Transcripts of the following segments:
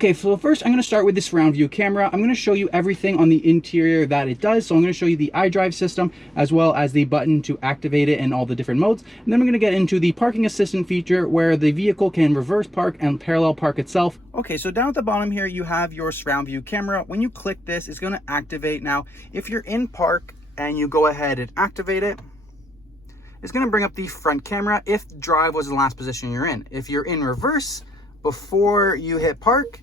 Okay, so first I'm going to start with this surround view camera. I'm going to show you everything on the interior that it does. So I'm going to show you the iDrive system as well as the button to activate it in all the different modes. And then we're going to get into the parking assistant feature where the vehicle can reverse park and parallel park itself. Okay, so down at the bottom here, you have your surround view camera. When you click this, it's going to activate. Now, if you're in park and you go ahead and activate it, it's going to bring up the front camera if drive was the last position you're in. If you're in reverse, before you hit park,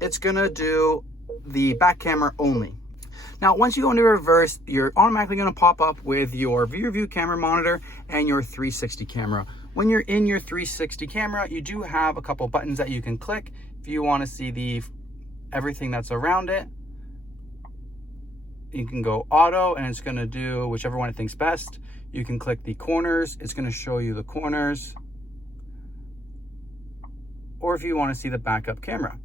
it's gonna do the back camera only. Now, once you go into reverse, you're automatically gonna pop up with your rear view camera monitor and your 360 camera. When you're in your 360 camera, you do have a couple buttons that you can click if you wanna see everything that's around it. You can go auto and it's gonna do whichever one it thinks best. You can click the corners, it's gonna show you the corners. Or if you want to see the backup camera.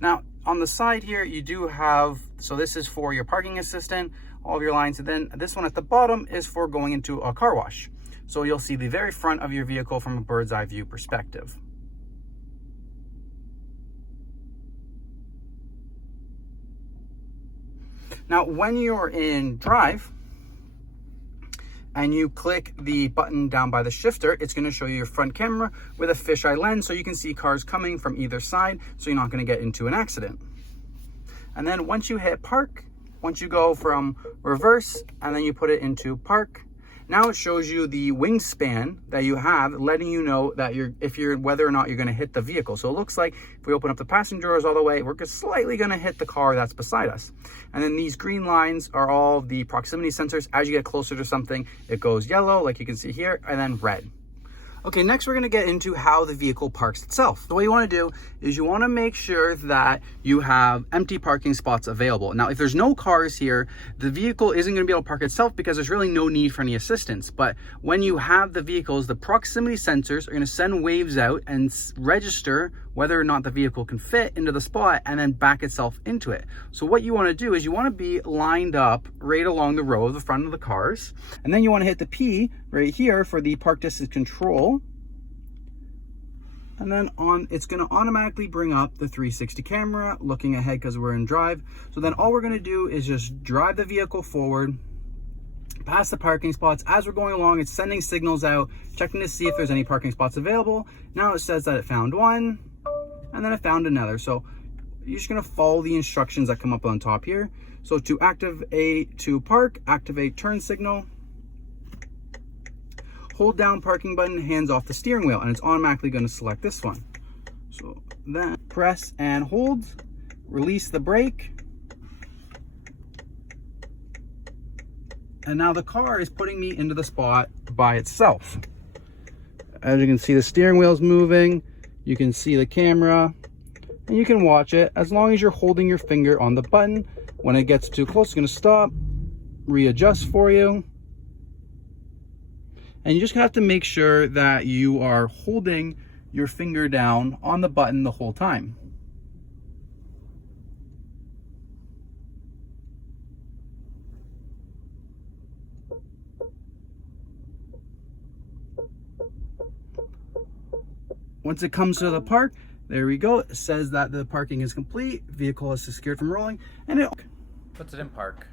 Now, on the side here, you do have, so this is for your parking assistant, all of your lines, and then this one at the bottom is for going into a car wash. So you'll see the very front of your vehicle from a bird's eye view perspective. Now, when you're in drive, and you click the button down by the shifter, it's going to show you your front camera with a fisheye lens so you can see cars coming from either side so you're not going to get into an accident. And then once you hit park, once you go from reverse and then you put it into park, now it shows you the wingspan that you have, letting you know that whether or not you're going to hit the vehicle. So it looks like if we open up the passenger doors all the way, we're slightly going to hit the car that's beside us. And then these green lines are all the proximity sensors. As you get closer to something, it goes yellow, like you can see here, and then red. Okay, next we're going to get into how the vehicle parks itself. So what you want to do is you want to make sure that you have empty parking spots available. Now, if there's no cars here, the vehicle isn't going to be able to park itself because there's really no need for any assistance. But when you have the vehicles, the proximity sensors are going to send waves out and register whether or not the vehicle can fit into the spot and then back itself into it. So what you want to do is you want to be lined up right along the row of the front of the cars. And then you want to hit the P right here for the park distance control. And then it's going to automatically bring up the 360 camera looking ahead because we're in drive. So then all we're going to do is just drive the vehicle forward past the parking spots. As we're going along, it's sending signals out, checking to see if there's any parking spots available. Now it says that it found one and then it found another. So you're just going to follow the instructions that come up on top here. So to activate to park, activate turn signal. Hold down parking button, hands off the steering wheel, and it's automatically going to select this one. So then press and hold, release the brake. And now the car is putting me into the spot by itself. As you can see, the steering wheel's moving. You can see the camera and you can watch it as long as you're holding your finger on the button. When it gets too close, it's going to stop, readjust for you. And you just have to make sure that you are holding your finger down on the button the whole time. Once it comes to the park, there we go. It says that the parking is complete, vehicle is secured from rolling, and it puts it in park.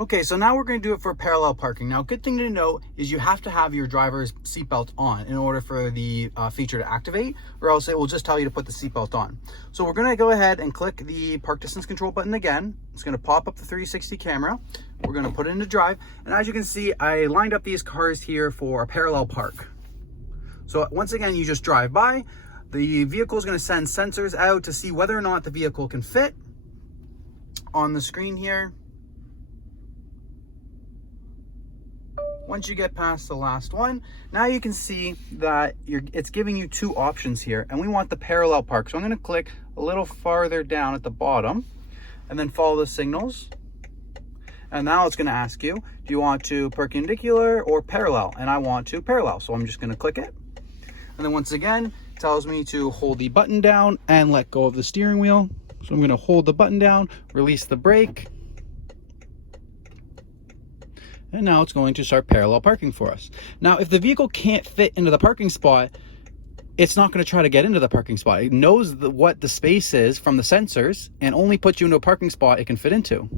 Okay, so now we're going to do it for parallel parking. Now, good thing to note is you have to have your driver's seatbelt on in order for the feature to activate, or else it will just tell you to put the seatbelt on. So we're going to go ahead and click the park distance control button again. It's going to pop up the 360 camera. We're going to put it into drive. And as you can see, I lined up these cars here for a parallel park. So once again, you just drive by. The vehicle is going to send sensors out to see whether or not the vehicle can fit on the screen here. Once you get past the last one, now you can see that it's giving you two options here, and we want the parallel park. So I'm going to click a little farther down at the bottom and then follow the signals. And now it's going to ask you, do you want to perpendicular or parallel? And I want to parallel, so I'm just going to click it. And then once again, it tells me to hold the button down and let go of the steering wheel. So I'm going to hold the button down, release the brake. And now it's going to start parallel parking for us. Now, if the vehicle can't fit into the parking spot, it's not going to try to get into the parking spot. It knows what the space is from the sensors and only puts you into a parking spot it can fit into.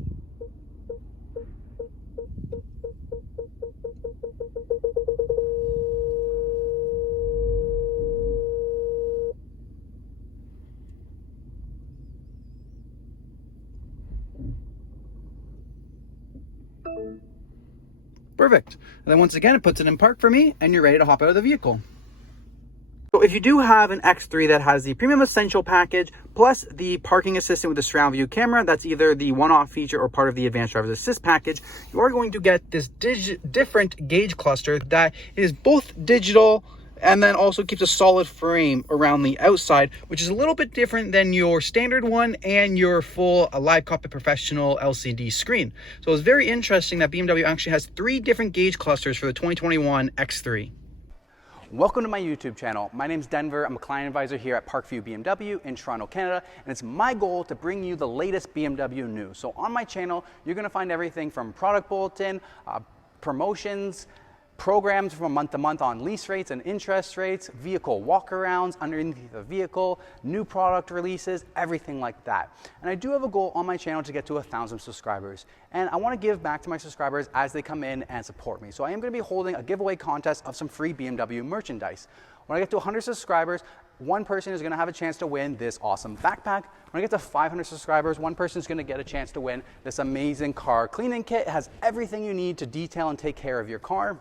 Perfect. And then once again, it puts it in park for me and you're ready to hop out of the vehicle. So if you do have an X3 that has the Premium Essential package, plus the parking assistant with the surround view camera, that's either the one-off feature or part of the Advanced Driver's Assist package, you are going to get this different gauge cluster that is both digital and then also keeps a solid frame around the outside, which is a little bit different than your standard one and your full Live Cockpit Professional LCD screen. So it's very interesting that BMW actually has 3 different gauge clusters for the 2021 X3. Welcome to my YouTube channel. My name's Denver. I'm a client advisor here at Parkview BMW in Toronto, Canada, and it's my goal to bring you the latest BMW news. So on my channel, you're gonna find everything from product bulletin, promotions, programs from month to month on lease rates and interest rates, vehicle walkarounds underneath the vehicle, new product releases, everything like that. And I do have a goal on my channel to get to 1,000 subscribers. And I want to give back to my subscribers as they come in and support me. So I am going to be holding a giveaway contest of some free BMW merchandise. When I get to 100 subscribers, one person is going to have a chance to win this awesome backpack. When I get to 500 subscribers, one person is going to get a chance to win this amazing car cleaning kit. It has everything you need to detail and take care of your car.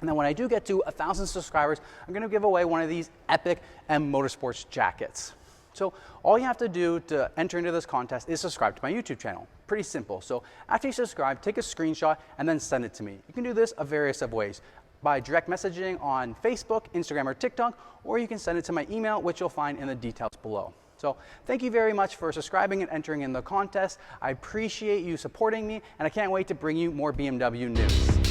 And then when I do get to 1,000 subscribers, I'm going to give away one of these epic M Motorsports jackets. So all you have to do to enter into this contest is subscribe to my YouTube channel. Pretty simple. So after you subscribe, take a screenshot and then send it to me. You can do this a various of ways. By direct messaging on Facebook, Instagram, or TikTok, or you can send it to my email, which you'll find in the details below. So thank you very much for subscribing and entering in the contest. I appreciate you supporting me, and I can't wait to bring you more BMW news.